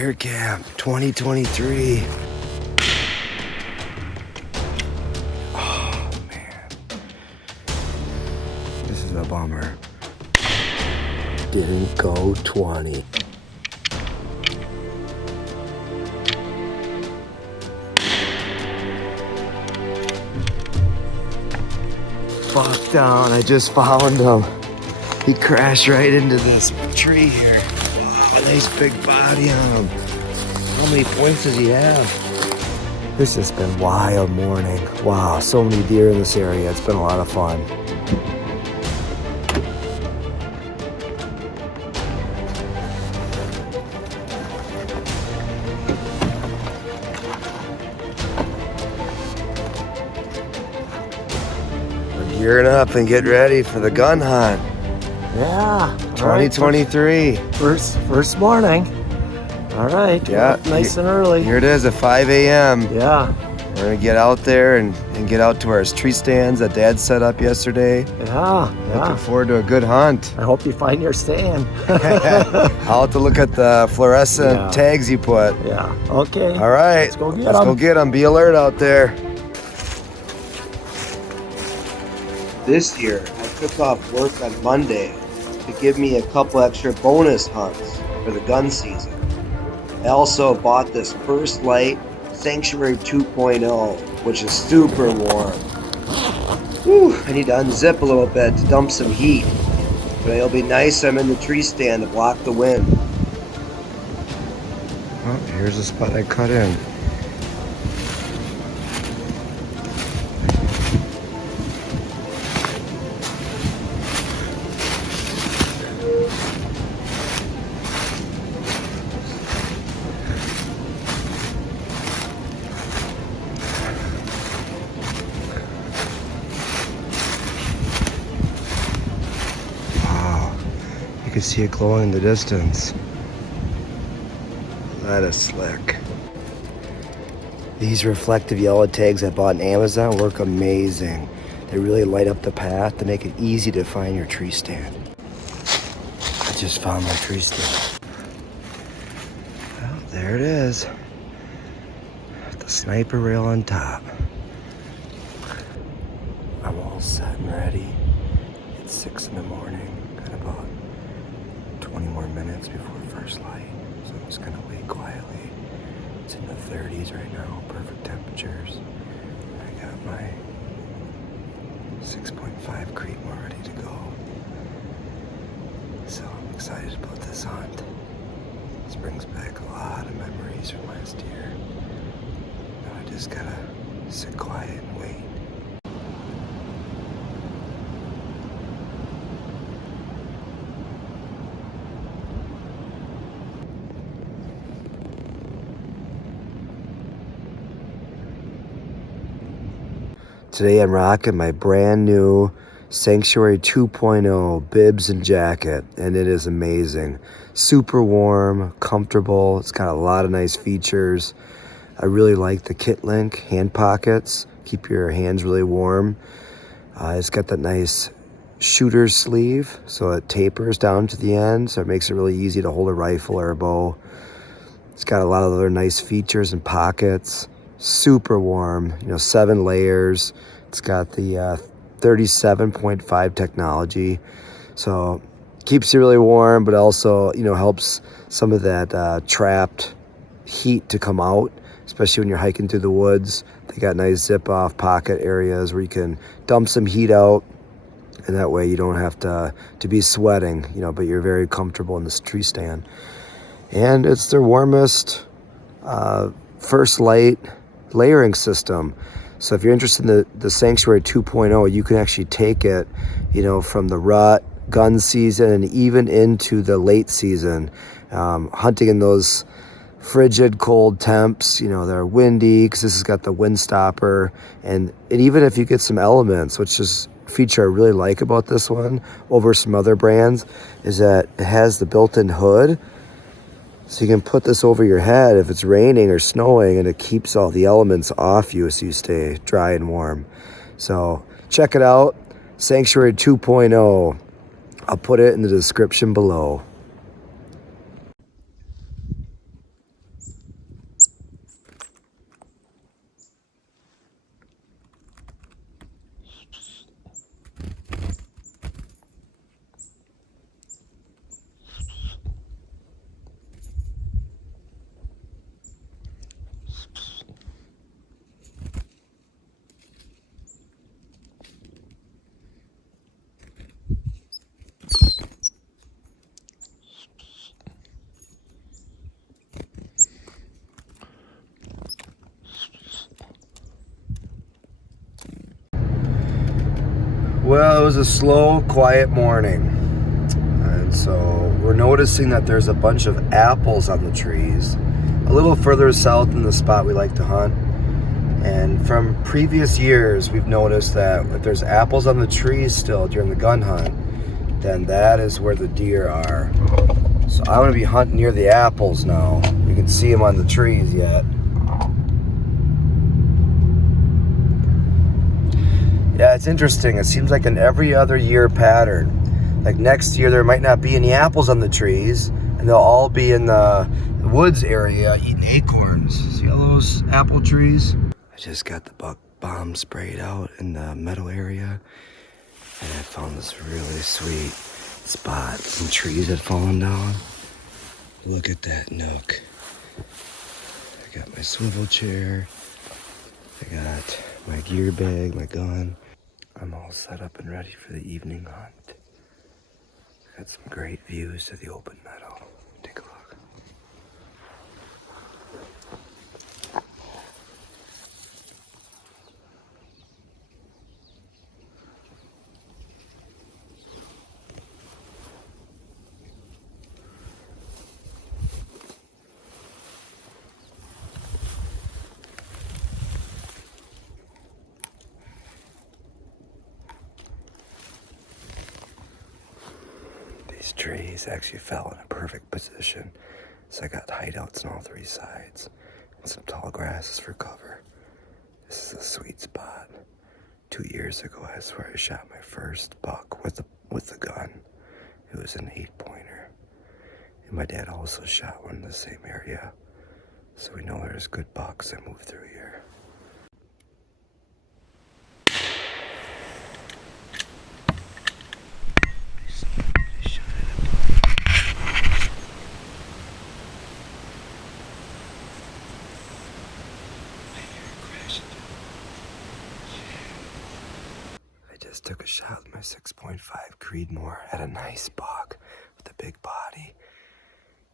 Deer Camp 2023. Oh man, this is a bummer. Didn't go 20. Fuck down, I just found him. He crashed right into this tree here. Wow, nice big body on him. How many points does he have? This has been a wild morning. Wow, so many deer in this area. It's been a lot of fun. We're gearing up and getting ready for the gun hunt. Yeah. 2023. Right. First morning. All right. Yeah. Nice and early. Here it is at 5 a.m. Yeah. We're going to get out there and get out to our tree stands that Dad set up yesterday. Yeah. Looking forward to a good hunt. I hope you find your stand. I'll have to look at the fluorescent tags you put. Yeah. Okay. All right. Let's go get Let's them. go get them. Be alert out there. This year, I took off work on Monday to give me a couple extra bonus hunts for the gun season. I also bought this First Light Sanctuary 2.0, which is super warm. Whew, I need to unzip a little bit to dump some heat, but it'll be nice. I'm in the tree stand to block the wind. Oh, here's the spot I cut in. You can see it glowing in the distance. That is slick. These reflective yellow tags I bought on Amazon work amazing. They really light up the path to make it easy to find your tree stand. I just found my tree stand. Well, there it is. The sniper rail on top. I'm all set and ready. It's 6 in the morning. Got about 20 more minutes before first light, so I'm just gonna wait quietly. It's in the 30s right now, perfect temperatures. I got my 6.5 Creedmoor ready to go. So I'm excited about this hunt. This brings back a lot of memories from last year. Now I just gotta sit quiet and wait. Today I'm rocking my brand new Sanctuary 2.0 bibs and jacket, and it is amazing. Super warm, comfortable. It's got a lot of nice features. I really like the kit link hand pockets. Keep your hands really warm. It's got that nice shooter's sleeve, so it tapers down to the end, so it makes it really easy to hold a rifle or a bow. It's got a lot of other nice features and pockets. Super warm, 7 layers. It's got the 37.5 technology, so keeps you really warm, but also helps some of that trapped heat to come out, especially when you're hiking through the woods. They got nice zip off pocket areas where you can dump some heat out, and that way you don't have to be sweating, but you're very comfortable in this tree stand. And it's their warmest First Light layering system. So if you're interested in the Sanctuary 2.0, you can actually take it, from the rut, gun season, and even into the late season. Hunting in those frigid, cold temps, they're windy, because this has got the wind stopper. And even if you get some elements, which is a feature I really like about this one over some other brands, is that it has the built-in hood. So you can put this over your head if it's raining or snowing, and it keeps all the elements off you so you stay dry and warm. So check it out, Sanctuary 2.0. I'll put it in the description below. Well, it was a slow, quiet morning. And so we're noticing that there's a bunch of apples on the trees a little further south in the spot we like to hunt. And from previous years, we've noticed that if there's apples on the trees still during the gun hunt, then that is where the deer are. So I'm gonna be hunting near the apples now. You can see them on the trees yet. Yeah, it's interesting. It seems like an every other year pattern. Like next year, there might not be any apples on the trees, and they'll all be in the woods area eating acorns. See all those apple trees? I just got the buck bomb sprayed out in the meadow area, and I found this really sweet spot. Some trees had fallen down. Look at that nook. I got my swivel chair. I got my gear bag, my gun. I'm all set up and ready for the evening hunt. Got some great views to the open meadow. Take a look. These trees actually fell in a perfect position, so I got hideouts on all three sides and some tall grasses for cover. This is a sweet spot. 2 years ago, I swear I shot my first buck with the gun. It was an 8-pointer, and my dad also shot one in the same area, so we know there's good bucks that move through here. Just took a shot with my 6.5 Creedmoor at a nice buck with a big body.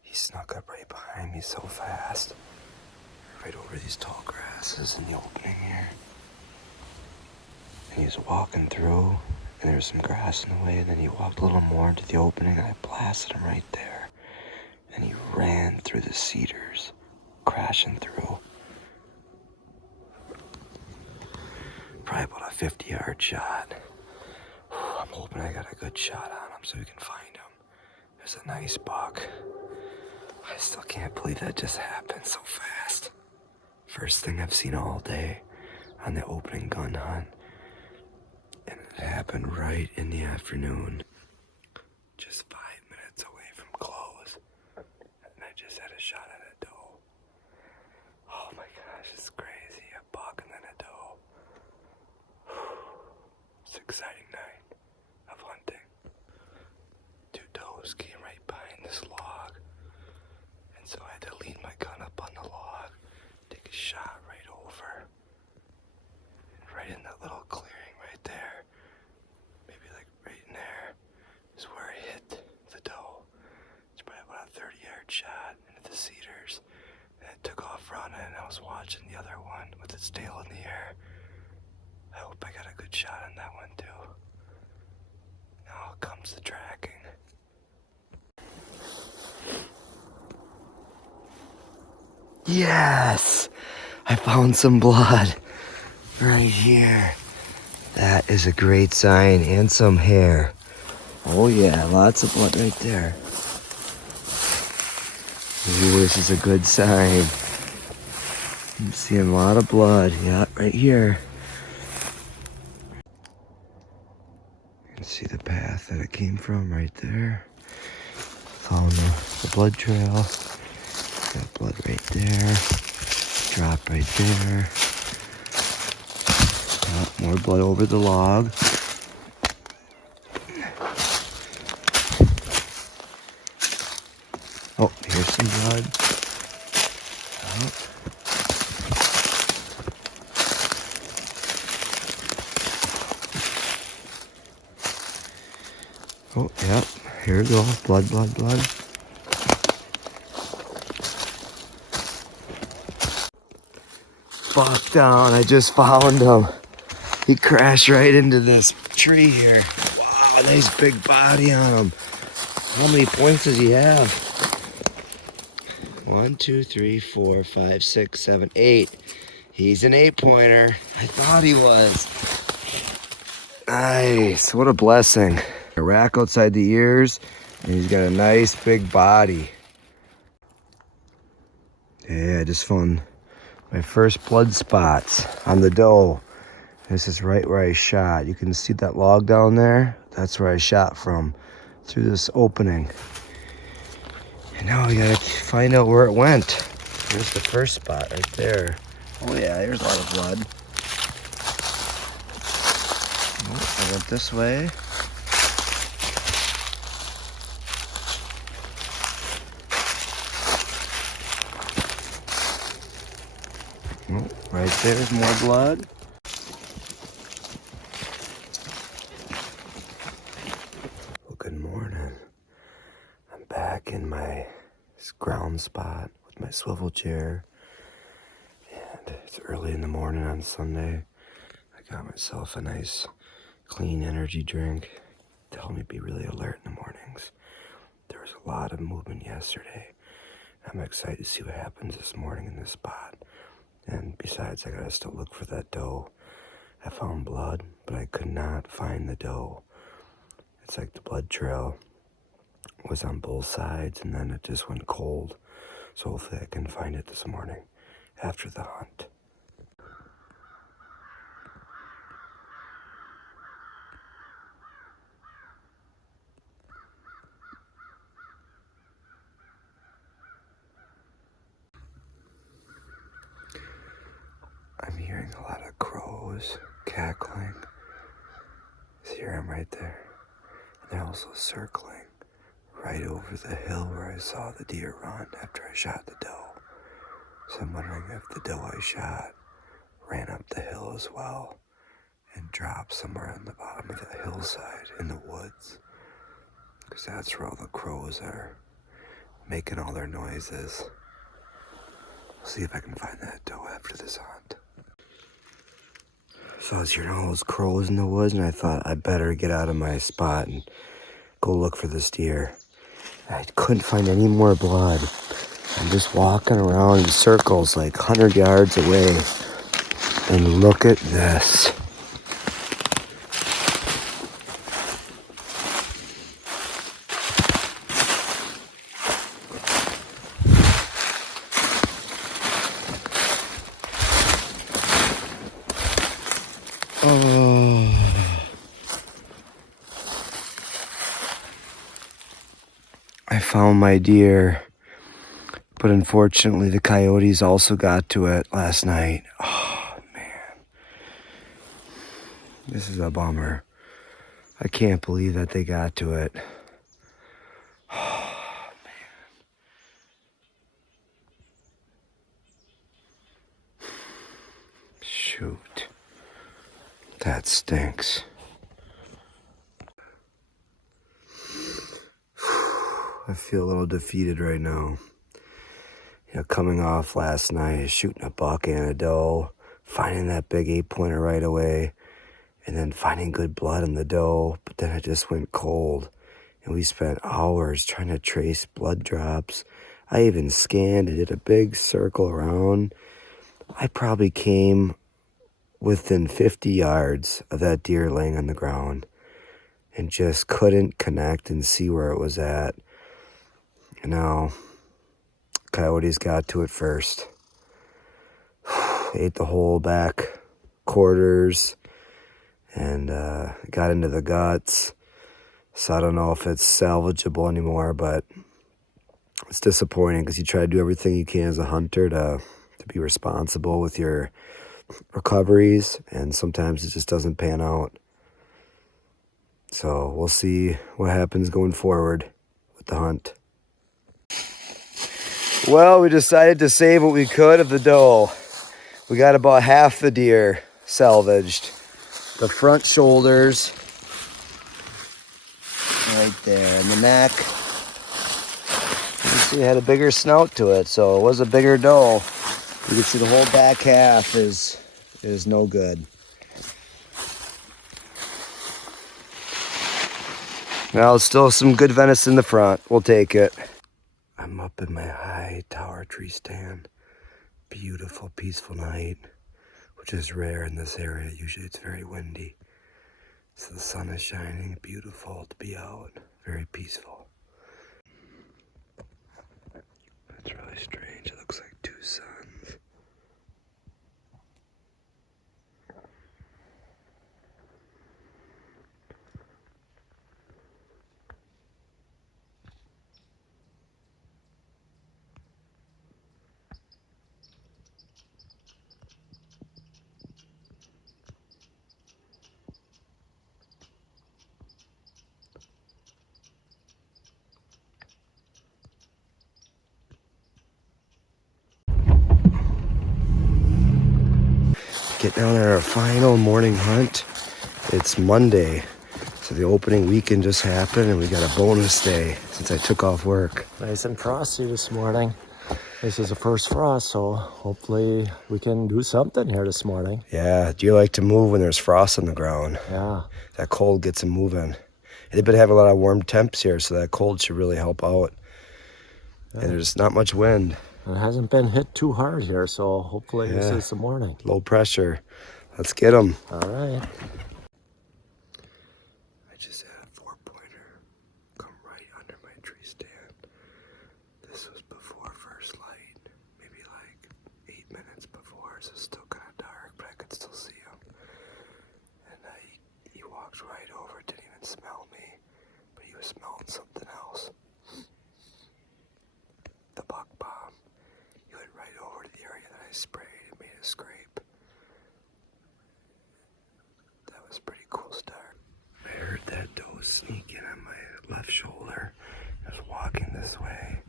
He snuck up right behind me so fast, right over these tall grasses in the opening here. And he was walking through, and there was some grass in the way, and then he walked a little more into the opening, and I blasted him right there. And he ran through the cedars, crashing through. Probably about a 50-yard shot. I'm hoping I got a good shot on him so we can find him. There's a nice buck. I still can't believe that just happened so fast. First thing I've seen all day on the opening gun hunt. And it happened right in the afternoon. Just 5 minutes away from close. And I just had a shot at a doe. Oh my gosh, it's crazy. A buck and then a doe. It's an exciting night of hunting. 2 does came right behind this log, and so I had to lean my gun up on the log, take a shot right over, and right in that little clearing right there, maybe like right in there, is where I hit the doe. It's probably about a 30-yard shot into the cedars, and it took off running, and I was watching the other one with its tail in the air. I hope I got a good shot on that one too. Now comes the tracking. Yes! I found some blood right here. That is a great sign, and some hair. Oh yeah, lots of blood right there. Ooh, this is a good sign. I'm seeing a lot of blood. Yeah, right here. You can see the path that it came from right there. Following the blood trail. Got blood right there. Drop right there. More blood over the log. Oh, here's some blood. Oh. Oh, yep. Here we go. Blood, blood, blood. Buck down. I just found him. He crashed right into this tree here. Wow, nice big body on him. How many points does he have? 1, 2, 3, 4, 5, 6, 7, 8. He's an 8-pointer. I thought he was. Nice, what a blessing. A rack outside the ears, and he's got a nice big body. Yeah, I just found my first blood spots on the doe. This is right where I shot. You can see that log down there? That's where I shot from, through this opening. And now we gotta find out where it went. Here's the first spot right there. Oh yeah, there's a lot of blood. Oh, I went this way. Oh, right there's more blood. Well, good morning. I'm back in my ground spot with my swivel chair. And it's early in the morning on Sunday. I got myself a nice clean energy drink to help me be really alert in the mornings. There was a lot of movement yesterday. I'm excited to see what happens this morning in this spot. And besides, I gotta still look for that doe. I found blood, but I could not find the doe. It's like the blood trail was on both sides and then it just went cold. So hopefully I can find it this morning after the hunt. I'm hearing a lot of crows cackling. See, hear them right there. And they're also circling right over the hill where I saw the deer run after I shot the doe. So I'm wondering if the doe I shot ran up the hill as well and dropped somewhere on the bottom of the hillside in the woods. Because that's where all the crows are making all their noises. We'll see if I can find that doe after this hunt. So I was hearing all those crows in the woods, and I thought I better get out of my spot and go look for this deer. I couldn't find any more blood. I'm just walking around in circles like 100 yards away. And look at this. Oh. I found my deer, but unfortunately the coyotes also got to it last night. Oh, man. This is a bummer. I can't believe that they got to it. Oh, man. Shoot. That stinks. I feel a little defeated right now. You know, coming off last night, shooting a buck and a doe, finding that big 8-pointer right away, and then finding good blood in the doe, but then it just went cold. And we spent hours trying to trace blood drops. I even scanned and did a big circle around. I probably came within 50 yards of that deer laying on the ground and just couldn't connect and see where it was at. And now, coyotes got to it first. Ate the whole back quarters and got into the guts. So I don't know if it's salvageable anymore, but it's disappointing because you try to do everything you can as a hunter to be responsible with your recoveries, and sometimes it just doesn't pan out. So we'll see what happens going forward with the hunt. Well, we decided to save what we could of the doe. We got about half the deer salvaged. The front shoulders, right there, and the neck. You can see it had a bigger snout to it, so it was a bigger doe. You can see the whole back half is no good. Well, still some good venison in the front. We'll take it. I'm up in my high tower tree stand. Beautiful, peaceful night, which is rare in this area. Usually it's very windy. So the sun is shining. Beautiful to be out. Very peaceful. It's really strange. It looks like two suns. Getting out on our final morning hunt. It's Monday, so the opening weekend just happened and we got a bonus day since I took off work. Nice and frosty this morning. This is the first frost, so hopefully we can do something here this morning. Yeah, do you like to move when there's frost on the ground? Yeah. That cold gets them moving. They've been having a lot of warm temps here, so that cold should really help out. Yeah. And there's not much wind. It hasn't been hit too hard here, so hopefully this is the morning. Low pressure. Let's get them. All right. I just had a 4-pointer come right under my tree stand. This was before first light, maybe like 8 minutes before, so it's still kind of dark, but I could still see him. And he walked right over, didn't even smell me, but he was smelling something else. The buck bomb. He went right over to the area that I sprayed and made a scrape. That was a pretty cool start. I heard that doe sneak in on my left shoulder. I was walking this way,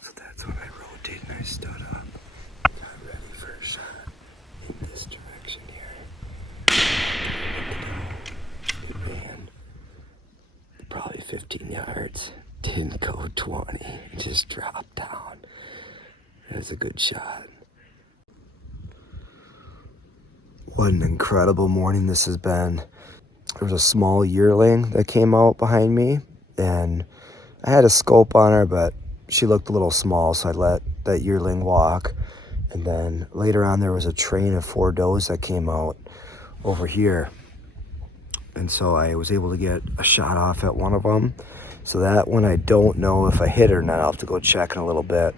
so that's when I rotated and I stood up. Got ready for a shot in this direction here. It ran probably 15 yards. Didn't go 20. It just dropped down. It was a good shot. What an incredible morning this has been. There was a small yearling that came out behind me, and I had a scope on her, but she looked a little small, so I let that yearling walk. And then later on, there was a train of 4 does that came out over here. And so I was able to get a shot off at one of them. So that one, I don't know if I hit or not. I'll have to go check in a little bit.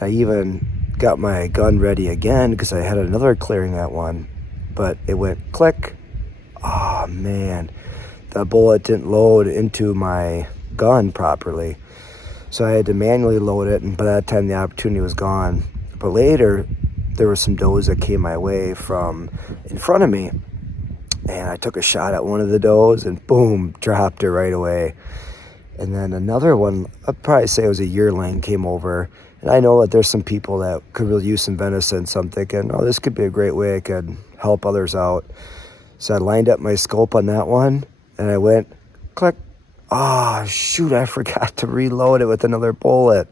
I even got my gun ready again because I had another clearing that one, but it went click. Oh man, the bullet didn't load into my gun properly. So I had to manually load it, and by that time the opportunity was gone. But later, there were some does that came my way from in front of me, and I took a shot at one of the does and boom, dropped her right away. And then another one, I'd probably say it was a yearling, came over. And I know that there's some people that could really use some venison, so I'm thinking, oh, this could be a great way I could help others out. So I lined up my scope on that one, and I went, click. Oh, shoot, I forgot to reload it with another bullet.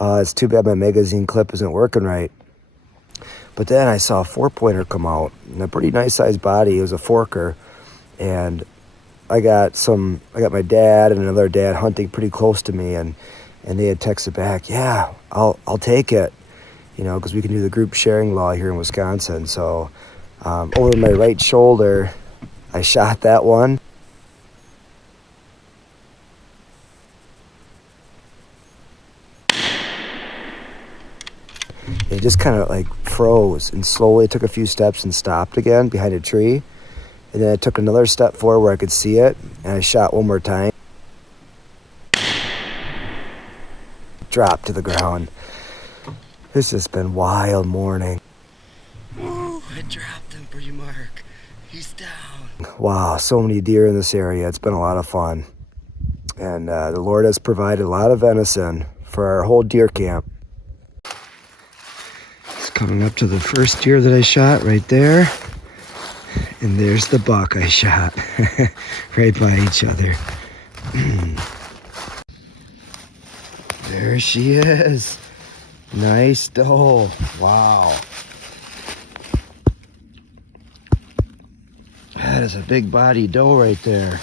It's too bad my magazine clip isn't working right. But then I saw a 4-pointer come out, and a pretty nice-sized body. It was a forker, and I got my dad and another dad hunting pretty close to me, and they had texted back, yeah, I'll take it, because we can do the group sharing law here in Wisconsin. So over my right shoulder, I shot that one. It just kind of like froze and slowly took a few steps and stopped again behind a tree. And then I took another step forward where I could see it, and I shot one more time. Dropped to the ground. This has been wild morning. Ooh, I dropped him for you, Mark. He's down. Wow, so many deer in this area. It's been a lot of fun. And the Lord has provided a lot of venison for our whole deer camp. It's coming up to the first deer that I shot right there. And there's the buck I shot right by each other. There she is. Nice doe. Wow. That is a big body doe right there.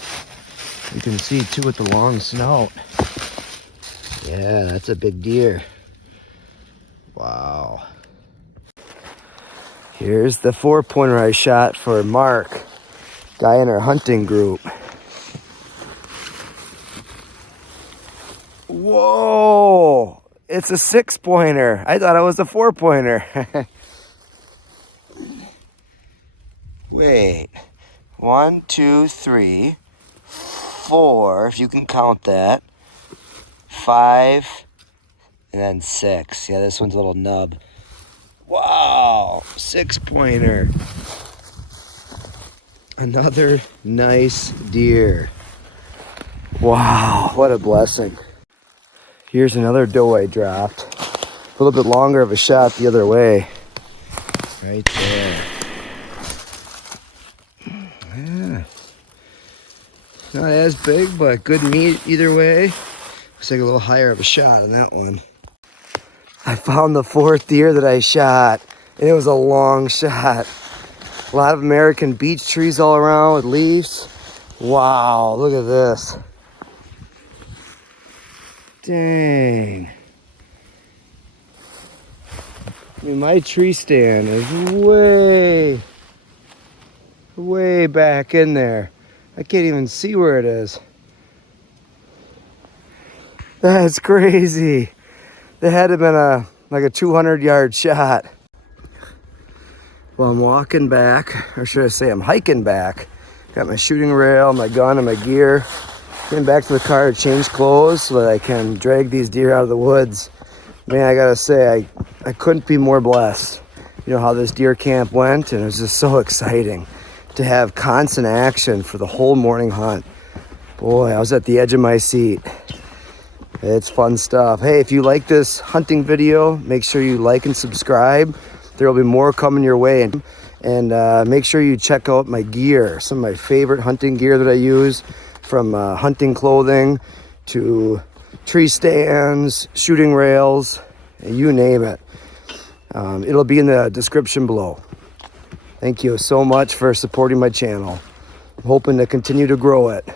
You can see too with the long snout. Yeah, that's a big deer. Wow. Here's the 4-pointer I shot for Mark, guy in our hunting group. Whoa! It's a 6-pointer. I thought it was a 4-pointer. Wait. 1, 2, 3, 4, if you can count that. 5, and then 6. Yeah, this one's a little nub. Wow, 6-pointer. Another nice deer. Wow, what a blessing. Here's another doe I dropped. A little bit longer of a shot the other way. Right there. Yeah. Not as big, but good meat either way. Looks like a little higher of a shot on that one. I found the 4th deer that I shot, and it was a long shot. A lot of American beech trees all around with leaves. Wow, look at this. Dang. I mean, my tree stand is way back in there. I can't even see where it is. That's crazy. That had to have been like a 200-yard shot. Well, I'm walking back, or should I say I'm hiking back. Got my shooting rail, my gun, and my gear. Getting back to the car to change clothes so that I can drag these deer out of the woods. Man, I gotta say, I couldn't be more blessed. You know how this deer camp went, and it was just so exciting to have constant action for the whole morning hunt. Boy, I was at the edge of my seat. It's fun stuff. Hey, if you like this hunting video, make sure you like and subscribe. There will be more coming your way. And make sure you check out my gear, some of my favorite hunting gear that I use, from hunting clothing to tree stands, shooting rails, you name it. It'll be in the description below. Thank you so much for supporting my channel. I'm hoping to continue to grow it.